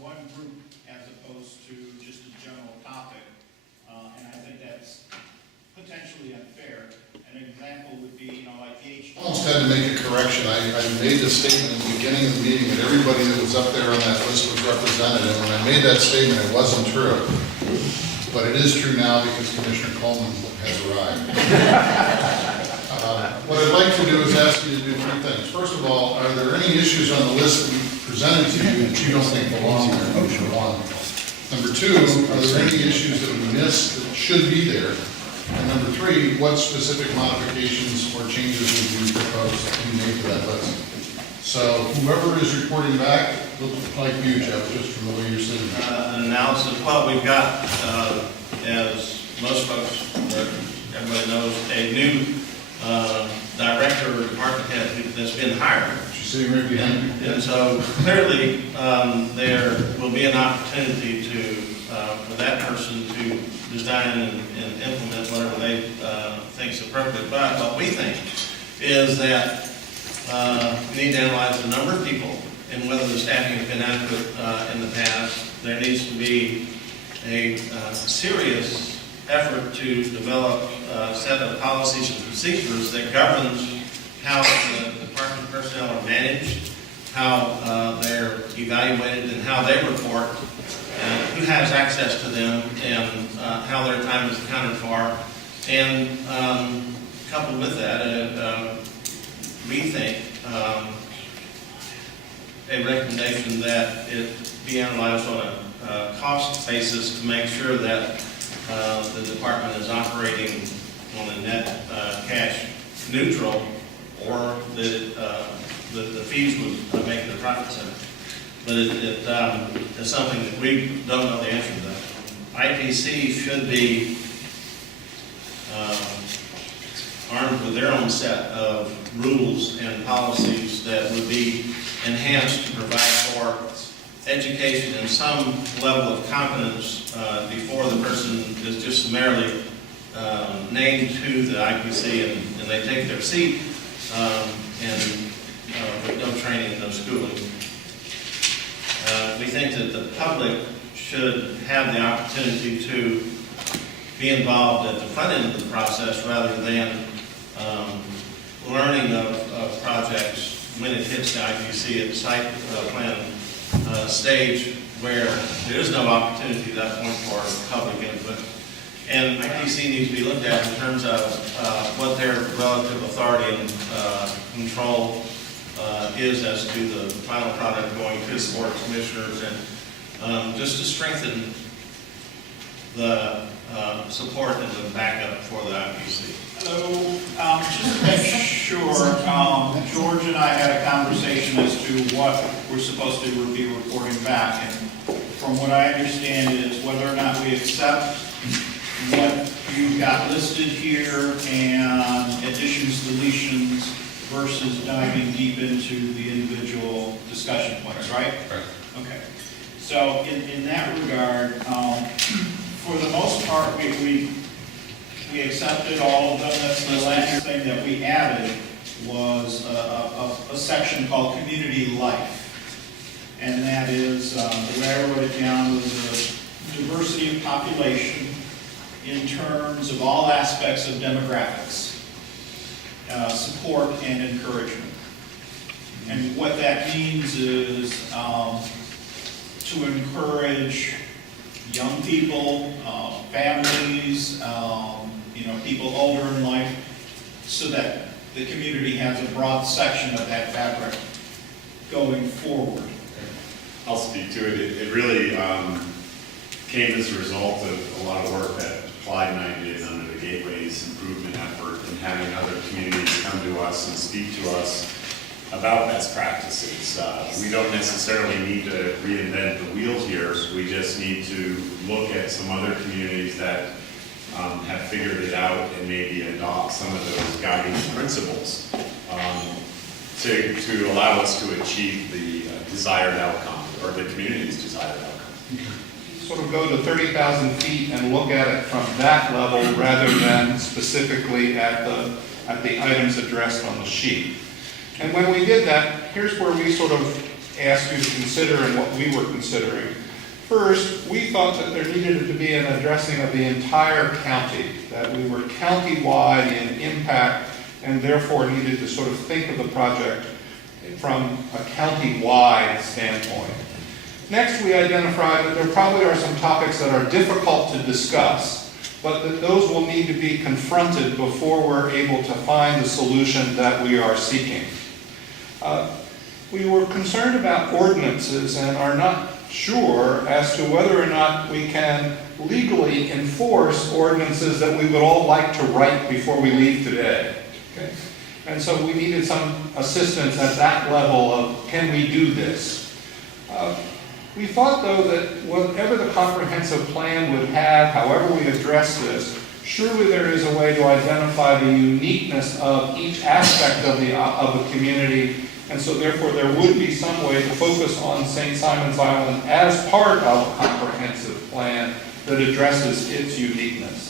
one group as opposed to just a general topic. And I think that's potentially unfair. An example would be, like the I almost had to make a correction. I made the statement at the beginning of the meeting that everybody that was up there on that list was represented, and when I made that statement, it wasn't true. But it is true now because Commissioner Coleman has arrived. What I'd like to do is ask you to do three things. First of all, are there any issues on the list that we presented to you that you don't think belong there? Number one. Number two, are there any issues that we missed that should be there? And number three, what specific modifications or changes would you propose to be made to that list? So whoever is reporting back, looks like you, Jeff, just from the way you're sitting there. An analysis. Well, we've got, as most folks, everybody knows, a new director or department head that's been hired. She's sitting right behind you. And so clearly there will be an opportunity to, for that person to design and implement whatever they think is appropriate. But what we think is that we need to analyze the number of people and whether the staffing has been adequate in the past. There needs to be a serious effort to develop a set of policies and procedures that governs how the department personnel are managed, how they're evaluated, and how they report, who has access to them, and how their time is accounted for. And coupled with that, we think a recommendation that it be analyzed on a cost basis to make sure that the department is operating on a net cash neutral, or that the fees would make the profit center. But it's something that we don't know the answer to that. IPC should be armed with their own set of rules and policies that would be enhanced to provide for education and some level of competence before the person is just summarily named to the IPC and they take their seat with no training, no schooling. We think that the public should have the opportunity to be involved at the front end of the process rather than learning of projects when it hits the IPC at the site plan stage, where there is no opportunity at that point for public input. And IPC needs to be looked at in terms of what their relative authority and control is as to the final product going to the board of commissioners, and just to strengthen the support and the backup for the IPC. So, just to make sure, George and I had a conversation as to what we're supposed to be reporting back, and from what I understand is whether or not we accept what you've got listed here and additions, deletions, versus diving deep into the individual discussion points, right? Right. Okay. So in that regard, for the most part, we accepted all of them. That's the last thing that we added was a section called community life. And that is, the way I wrote it down was a diversity of population in terms of all aspects of demographics, support and encouragement. And what that means is to encourage young people, families, people older in life, so that the community has a broad section of that fabric going forward. I'll speak to it. It really came as a result of a lot of work that Clyde and I did under the Gateways improvement effort, and having other communities come to us and speak to us about best practices. We don't necessarily need to reinvent the wheel here. We just need to look at some other communities that have figured it out and maybe adopt some of those guiding principles to allow us to achieve the desired outcome, or the community's desired outcome. Sort of go to 30,000 feet and look at it from that level rather than specifically at the items addressed on the sheet. And when we did that, here's where we sort of ask you to consider and what we were considering. First, we thought that there needed to be an addressing of the entire county, that we were county-wide in impact and therefore needed to sort of think of the project from a county-wide standpoint. Next, we identified that there probably are some topics that are difficult to discuss, but that those will need to be confronted before we're able to find the solution that we are seeking. We were concerned about ordinances and are not sure as to whether or not we can legally enforce ordinances that we would all like to write before we leave today. Okay? And so we needed some assistance at that level of, can we do this? We thought, though, that whatever the comprehensive plan would have, however we address this, surely there is a way to identify the uniqueness of each aspect of the community, and so therefore there would be some way to focus on St. Simon's Island as part of a comprehensive plan that addresses its uniqueness.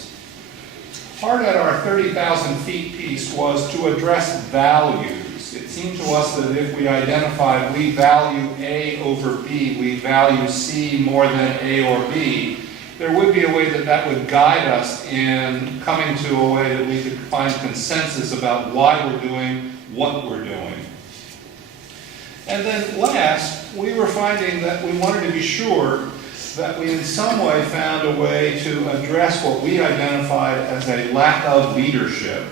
Part of our 30,000 feet piece was to address values. It seemed to us that if we identified we value A over B, we value C more than A or B, there would be a way that that would guide us in coming to a way that we could find consensus about why we're doing what we're doing. And then last, we were finding that we wanted to be sure that we in some way found a way to address what we identified as a lack of leadership,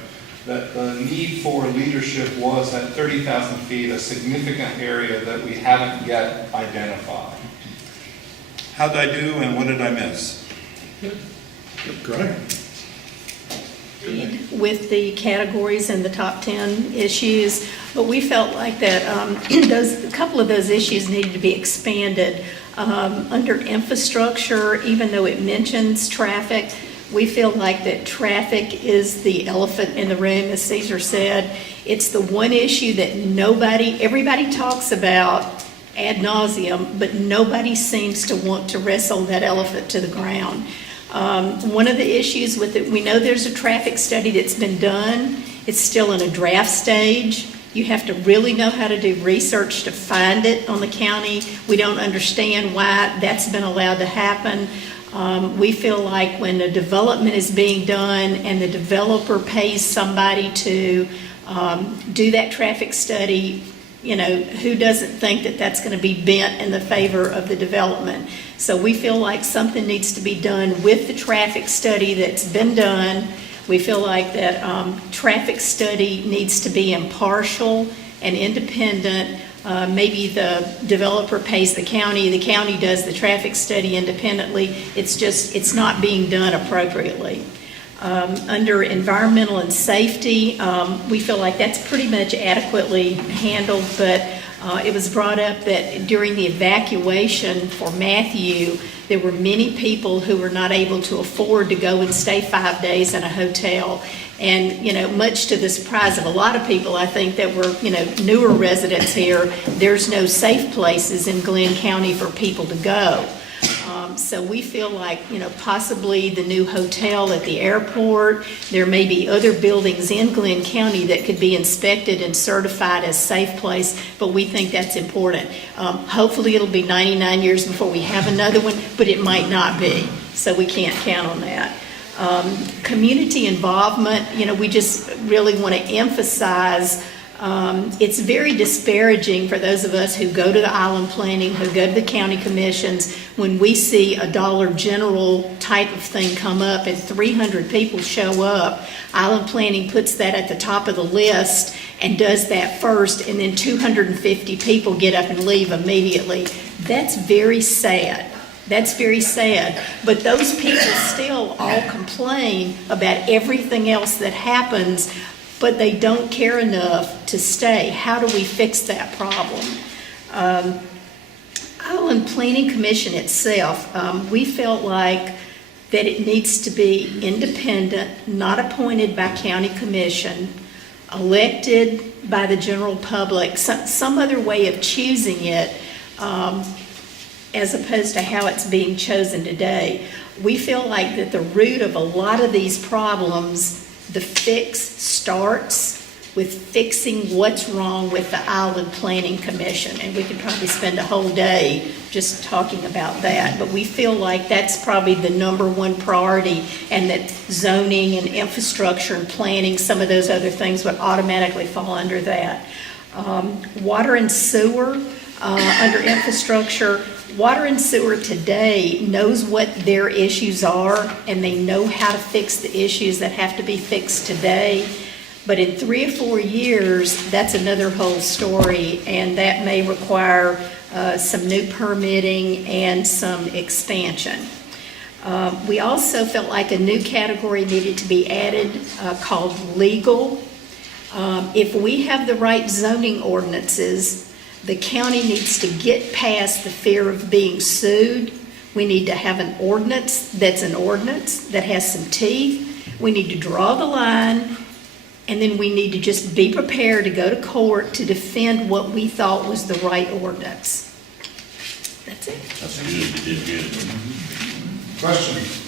that the need for leadership was at 30,000 feet, a significant area that we haven't yet identified. How'd I do and what did I miss? Great. With the categories and the top 10 issues, but we felt like that a couple of those issues needed to be expanded. Under infrastructure, even though it mentions traffic, we feel like that traffic is the elephant in the room, as Caesar said. It's the one issue that everybody talks about ad nauseum, but nobody seems to want to wrestle that elephant to the ground. One of the issues with it, we know there's a traffic study that's been done. It's still in a draft stage. You have to really know how to do research to find it on the county. We don't understand why that's been allowed to happen. We feel like when a development is being done and the developer pays somebody to do that traffic study, you know, who doesn't think that that's going to be bent in the favor of the development? So we feel like something needs to be done with the traffic study that's been done. We feel like that traffic study needs to be impartial and independent. Maybe the developer pays the county does the traffic study independently. It's not being done appropriately. Under environmental and safety, we feel like that's pretty much adequately handled, but it was brought up that during the evacuation for Matthew, there were many people who were not able to afford to go and stay 5 days in a hotel. And, you know, much to the surprise of a lot of people, I think, that were, you know, newer residents here, there's no safe places in Glenn County for people to go. So we feel like, you know, possibly the new hotel at the airport, there may be other buildings in Glenn County that could be inspected and certified as safe place, but we think that's important. Hopefully it'll be 99 years before we have another one, but it might not be, so we can't count on that. Community involvement, you know, we just really want to emphasize it's very disparaging for those of us who go to the island planning, who go to the county commissions, when we see a Dollar General type of thing come up and 300 people show up. Island planning puts that at the top of the list and does that first, and then 250 people get up and leave immediately. That's very sad. That's very sad. But those people still all complain about everything else that happens, but they don't care enough to stay. How do we fix that problem? Island Planning Commission itself, we felt like that it needs to be independent, not appointed by county commission, elected by the general public, some other way of choosing it, as opposed to how it's being chosen today. We feel like that the root of a lot of these problems, the fix starts with fixing what's wrong with the Island Planning Commission. And we could probably spend a whole day just talking about that. But we feel like that's probably the number one priority, and that zoning and infrastructure and planning, some of those other things would automatically fall under that. Water and sewer, under infrastructure, water and sewer today knows what their issues are, and they know how to fix the issues that have to be fixed today. But in 3 or 4 years, that's another whole story, and that may require some new permitting and some expansion. We also felt like a new category needed to be added called legal. If we have the right zoning ordinances, the county needs to get past the fear of being sued. We need to have an ordinance that's an ordinance that has some teeth. We need to draw the line, and then we need to just be prepared to go to court to defend what we thought was the right ordinance. That's it. That's good, you did good. Question?